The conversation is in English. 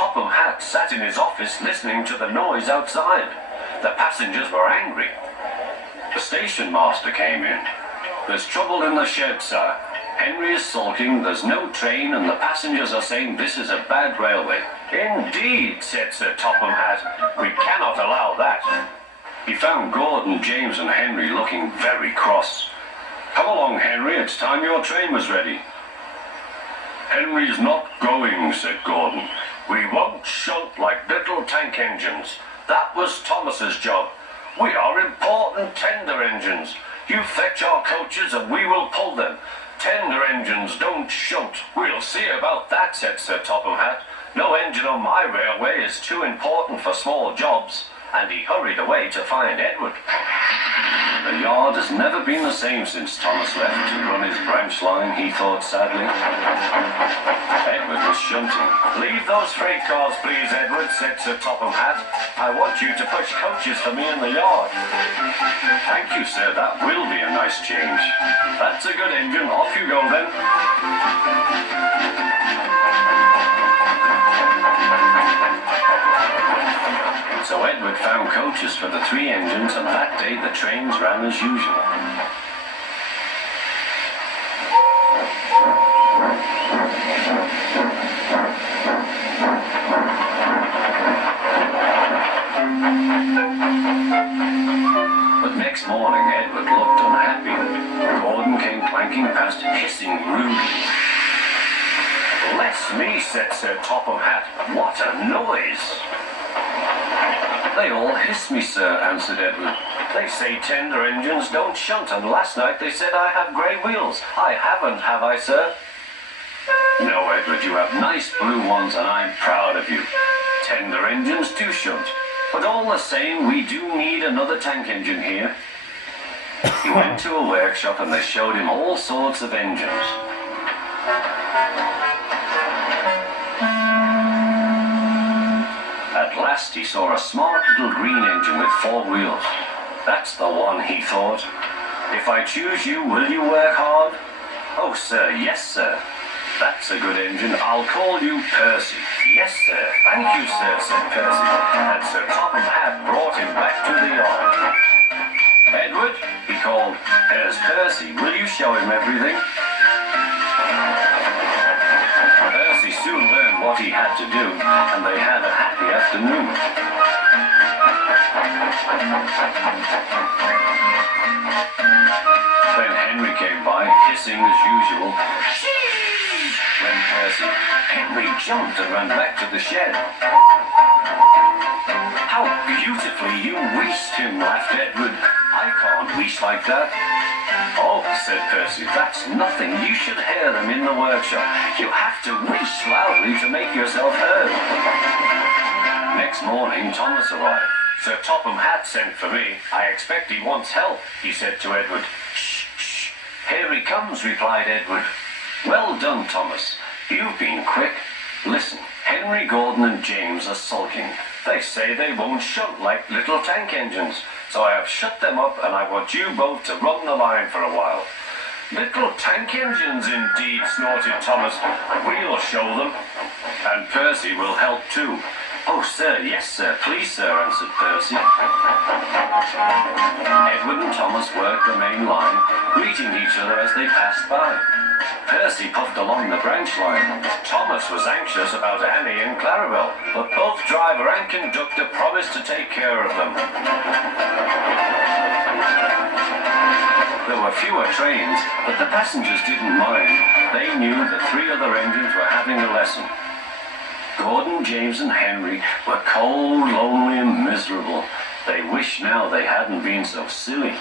Topham Hatt sat in his office listening to the noise outside. The passengers were angry. The station master came in. "There's trouble in the shed, sir. Henry is sulking, there's no train, and the passengers are saying this is a bad railway." "Indeed," said Sir Topham Hatt. "We cannot allow that." He found Gordon, James, and Henry looking very cross. "Come along, Henry, it's time your train was ready." "Henry's not going," said Gordon. "We won't shunt like little tank engines. That was Thomas's job. We are important tender engines. You fetch our coaches and we will pull them. Tender engines don't shunt." "We'll see about that," said Sir Topham Hatt. "No engine on my railway is too important for small jobs." And he hurried away to find Edward. The yard has never been the same since Thomas left to run his branch line, he thought sadly. Edward was shunting. "Leave those freight cars, please, Edward," said Sir Topham Hatt. "I want you to push coaches for me in the yard." "Thank you, sir, that will be a nice change." "That's a good engine, off you go then." So Edward found coaches for the 3 engines, and that day the trains ran as usual. But next morning Edward looked unhappy. Gordon came clanking past, hissing rudely. "Bless me," said Sir Topham Hatt, "what a noise!" "They all hiss me, sir," answered Edward. "They say tender engines don't shunt, and last night they said I have grey wheels. I haven't, have I, sir?" "No, Edward, you have nice blue ones, and I'm proud of you. Tender engines do shunt, but all the same, we do need another tank engine here." He went to a workshop, and they showed him all sorts of engines. At last he saw a smart little green engine with 4 wheels. "That's the one," he thought. "If I choose you, will you work hard?" "Oh, sir, yes, sir." "That's a good engine. I'll call you Percy." "Yes, sir. Thank you, sir," said Percy. And Sir Topham Hatt brought him back to the yard. "Edward," he called, "there's Percy. Will you show him everything?" Percy soon learned what he had to do, and they had a happy afternoon. Then Henry came by, hissing as usual. When Percy, Henry jumped and ran back to the shed. "How beautifully you wheezed him," laughed Edward. "I can't wheeze like that." "Oh," said Percy, "that's nothing. You should hear them in the workshop. You have to wheeze loudly to make yourself heard." Next morning, Thomas arrived. "Sir Topham Hatt sent for me. I expect he wants help," he said to Edward. "Shh, shh. Here he comes," replied Edward. "Well done, Thomas. You've been quick. Listen, Henry, Gordon, and James are sulking. They say they won't shunt like little tank engines. So I have shut them up, and I want you both to run the line for a while." "Little tank engines, indeed," snorted Thomas. "We'll show them. And Percy will help too." "Oh, sir, yes, sir. Please, sir," answered Percy. Edward and Thomas worked the main line, greeting each other as they passed by. Percy puffed along the branch line. Thomas was anxious about Annie and Clarabel, but both driver and conductor promised to take care of them. There were fewer trains, but the passengers didn't mind. They knew the 3 other engines were having a lesson. Gordon, James, and Henry were cold, lonely, and miserable. They wished now they hadn't been so silly.